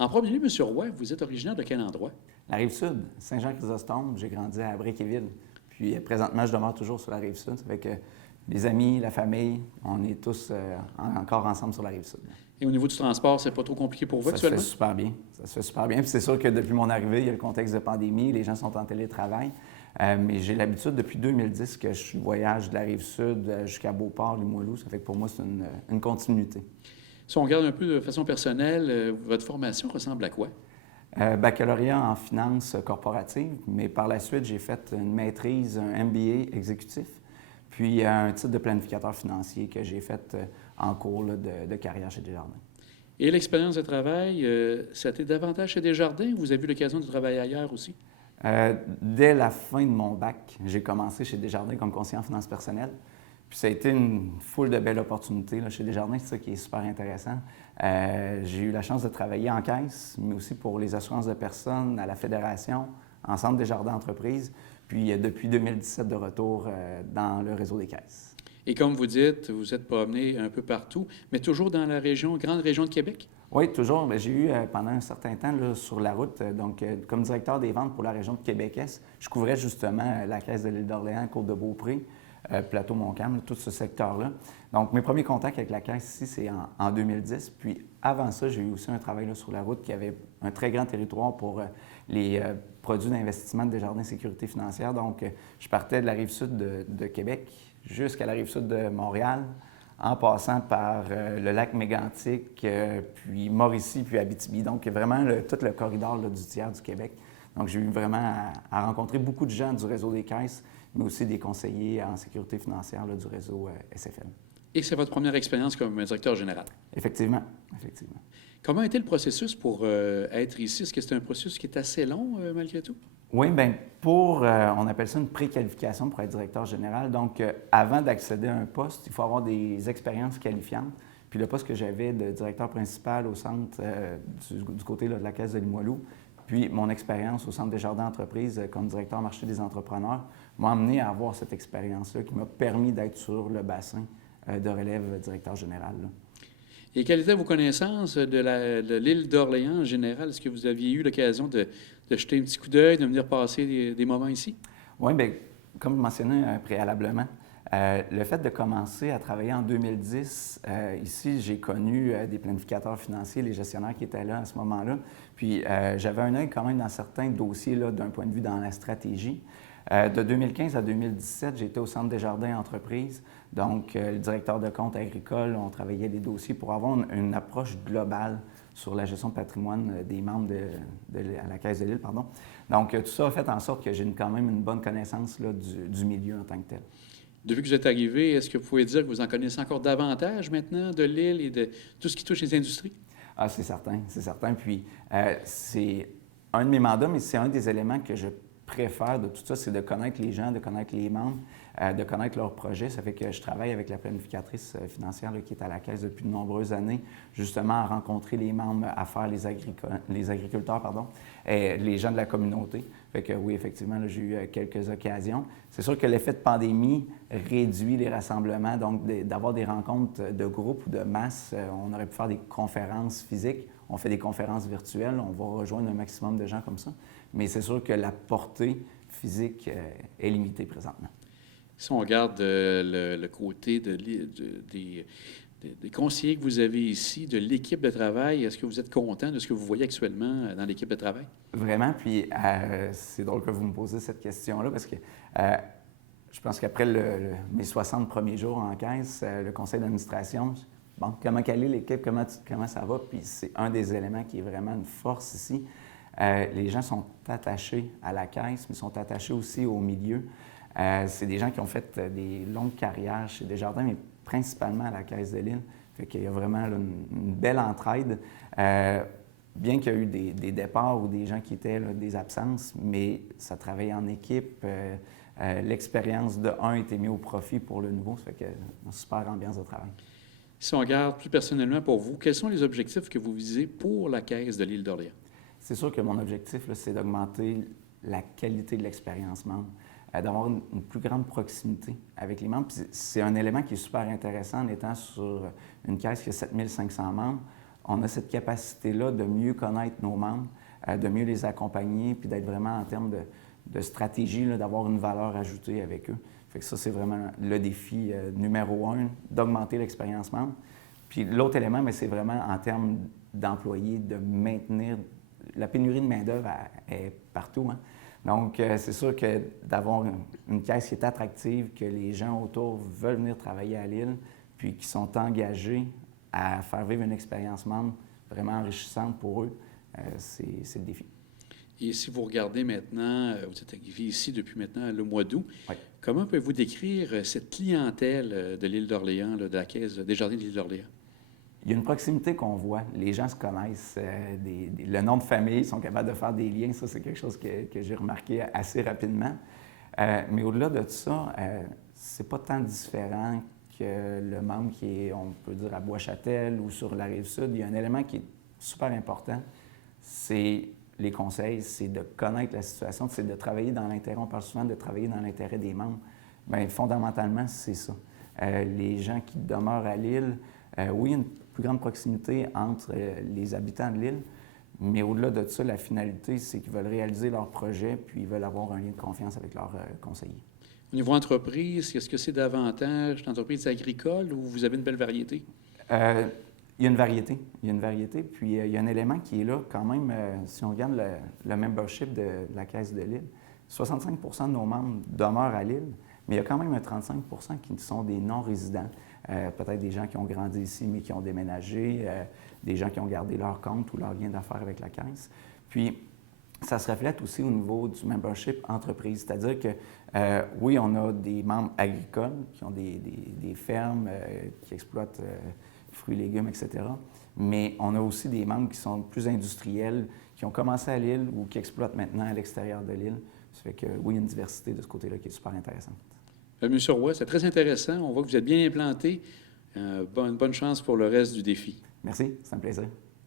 En premier lieu, M. Roy, vous êtes originaire de quel endroit? La Rive-Sud, Saint-Jean-Chrysostome, j'ai grandi à Briqueville. Puis présentement, je demeure toujours sur la Rive-Sud. Ça fait que les amis, la famille, on est tous encore ensemble sur la Rive-Sud. Et au niveau du transport, c'est pas trop compliqué pour vous actuellement? Ça se fait super bien. Ça se fait super bien. Puis c'est sûr que depuis mon arrivée, il y a le contexte de pandémie, les gens sont en télétravail. Mais j'ai l'habitude depuis 2010 que je voyage de la Rive-Sud jusqu'à Beauport, Limoilou. Ça fait que pour moi, c'est une continuité. Si on regarde un peu de façon personnelle, votre formation ressemble à quoi? Baccalauréat en finance corporative, mais par la suite, j'ai fait une maîtrise, un MBA exécutif, puis un titre de planificateur financier que j'ai fait en cours là, de carrière chez Desjardins. Et l'expérience de travail, ça a été davantage chez Desjardins ou vous avez eu l'occasion de travailler ailleurs aussi? Dès la fin de mon bac, j'ai commencé chez Desjardins comme conseiller en finances personnelles. Puis ça a été une foule de belles opportunités là, chez Desjardins, c'est ça qui est super intéressant. J'ai eu la chance de travailler en caisse, mais aussi pour les assurances de personnes, à la Fédération, en Centre Desjardins Entreprises, puis depuis 2017 de retour dans le réseau des caisses. Et comme vous dites, vous êtes promené un peu partout, mais toujours dans la région, grande région de Québec? Oui, toujours. Bien, j'ai eu pendant un certain temps là, sur la route, comme directeur des ventes pour la région de Québec-Est, je couvrais justement la caisse de l'île d'Orléans, Côte-de-Beaupré, Plateau-Montcalm, tout ce secteur-là. Donc, mes premiers contacts avec la caisse ici, c'est en 2010. Puis, avant ça, j'ai eu aussi un travail là, sur la route qui avait un très grand territoire pour les produits d'investissement de Desjardins Sécurité financière. Donc, je partais de la rive-sud de Québec jusqu'à la rive-sud de Montréal, en passant par le lac Mégantic, puis Mauricie, puis Abitibi. Donc, vraiment tout le corridor là, du tiers du Québec. Donc, j'ai eu vraiment à rencontrer beaucoup de gens du réseau des caisses, mais aussi des conseillers en sécurité financière là, du réseau SFL. Et c'est votre première expérience comme directeur général? Effectivement, effectivement. Comment a été le processus pour être ici? Est-ce que c'est un processus qui est assez long, malgré tout? Oui, bien, on appelle ça une préqualification pour être directeur général. Donc, avant d'accéder à un poste, il faut avoir des expériences qualifiantes. Puis le poste que j'avais de directeur principal au centre du côté là, de la Caisse de Limoilou, puis mon expérience au Centre Desjardins Entreprises comme directeur marché des entrepreneurs m'a amené à avoir cette expérience-là qui m'a permis d'être sur le bassin de relève directeur général. Là. Et quelles étaient vos connaissances de l'île d'Orléans en général? Est-ce que vous aviez eu l'occasion de jeter un petit coup d'œil, de venir passer des moments ici? Oui, bien, comme je mentionnais préalablement, le fait de commencer à travailler en 2010, ici, j'ai connu des planificateurs financiers, les gestionnaires qui étaient là à ce moment-là. Puis, j'avais un œil quand même dans certains dossiers là, d'un point de vue dans la stratégie. De 2015 à 2017, j'étais au Centre Desjardins Entreprises. Donc, le directeur de compte agricole, on travaillait des dossiers pour avoir une approche globale sur la gestion de patrimoine des membres à la Caisse de l'île. Pardon. Donc, tout ça a fait en sorte que j'ai quand même une bonne connaissance là, du milieu en tant que tel. Depuis que vous êtes arrivé, est-ce que vous pouvez dire que vous en connaissez encore davantage maintenant de l'île et de tout ce qui touche les industries? Ah, c'est certain, c'est certain. Puis, c'est un de mes mandats, mais c'est un des éléments que je préfère de tout ça, c'est de connaître les gens, de connaître les membres, de connaître leurs projets. Ça fait que je travaille avec la planificatrice financière là, qui est à la Caisse depuis de nombreuses années, justement à rencontrer les membres, à faire les agriculteurs, et les gens de la communauté. Fait que oui, effectivement, là, j'ai eu quelques occasions. C'est sûr que l'effet de pandémie réduit les rassemblements, donc d'avoir des rencontres de groupe ou de masse. On aurait pu faire des conférences physiques. On fait des conférences virtuelles. On va rejoindre un maximum de gens comme ça. Mais c'est sûr que la portée physique est limitée présentement. Si on regarde le côté des conseillers que vous avez ici, de l'équipe de travail, est-ce que vous êtes content de ce que vous voyez actuellement dans l'équipe de travail? Vraiment, puis c'est drôle que vous me posez cette question-là parce que je pense qu'après mes 60 premiers jours en caisse, le conseil d'administration, bon, comment est l'équipe, comment ça va? Puis c'est un des éléments qui est vraiment une force ici. Les gens sont attachés à la caisse, mais sont attachés aussi au milieu. C'est des gens qui ont fait des longues carrières chez Desjardins, mais principalement à la Caisse de l'île. Fait qu'il y a vraiment là, une belle entraide. Bien qu'il y a eu des départs ou des gens qui étaient là, des absences, mais ça travaille en équipe. L'expérience de un était mise au profit pour le nouveau. Ça fait qu'il y a une super ambiance de travail. Si on regarde plus personnellement pour vous, quels sont les objectifs que vous visez pour la Caisse de l'île d'Orléans? C'est sûr que mon objectif, là, c'est d'augmenter la qualité de l'expérience membre, d'avoir une plus grande proximité avec les membres. Puis c'est un élément qui est super intéressant en étant sur une caisse qui a 7500 membres. on a cette capacité-là de mieux connaître nos membres, de mieux les accompagner, puis d'être vraiment en termes de stratégie, là, d'avoir une valeur ajoutée avec eux. Fait que ça, c'est vraiment le défi numéro 1, d'augmenter l'expérience membre. Puis l'autre élément, mais c'est vraiment en termes d'employés, de maintenir. La pénurie de main-d'œuvre est partout, hein? Donc, c'est sûr que d'avoir une caisse qui est attractive, que les gens autour veulent venir travailler à l'île, puis qui sont engagés à faire vivre une expérience membre vraiment enrichissante pour eux, c'est le défi. Et si vous regardez maintenant, vous êtes arrivé ici depuis maintenant le mois d'août, Oui. comment pouvez-vous décrire cette clientèle de l'île d'Orléans, là, de la Caisse des Jardins de l'île d'Orléans? Il y a une proximité qu'on voit. Les gens se connaissent. Le nom de famille, sont capables de faire des liens. Ça, c'est quelque chose que j'ai remarqué assez rapidement. Mais au-delà de ça, c'est pas tant différent que le membre qui est, on peut dire, à Bois-Châtel ou sur la Rive-Sud. Il y a un élément qui est super important, c'est les conseils, c'est de connaître la situation, c'est de travailler dans l'intérêt. On parle souvent de travailler dans l'intérêt des membres. Bien, fondamentalement, c'est ça. Les gens qui demeurent à l'île, oui, une plus grande proximité entre les habitants de l'île, mais au-delà de ça, la finalité, c'est qu'ils veulent réaliser leur projet, puis ils veulent avoir un lien de confiance avec leurs conseillers. Au niveau entreprise, est-ce que c'est davantage d'entreprises agricoles ou vous avez une belle variété? Il y a une variété. Il y a une variété. Puis, il y a un élément qui est là quand même, si on regarde le membership de la Caisse de l'île, 65 de nos membres demeurent à l'île, mais il y a quand même un 35 qui sont des non-résidents. Peut-être des gens qui ont grandi ici, mais qui ont déménagé, des gens qui ont gardé leur compte ou leur lien d'affaires avec la Caisse. Puis, ça se reflète aussi au niveau du membership entreprise, c'est-à-dire que, oui, on a des membres agricoles qui ont des fermes, qui exploitent fruits, légumes, etc. Mais on a aussi des membres qui sont plus industriels, qui ont commencé à l'île ou qui exploitent maintenant à l'extérieur de l'île. Ça fait que, oui, il y a une diversité de ce côté-là qui est super intéressante. Monsieur Roy, c'est très intéressant. On voit que vous êtes bien implanté. Bonne chance pour le reste du défi. Merci, c'est un plaisir.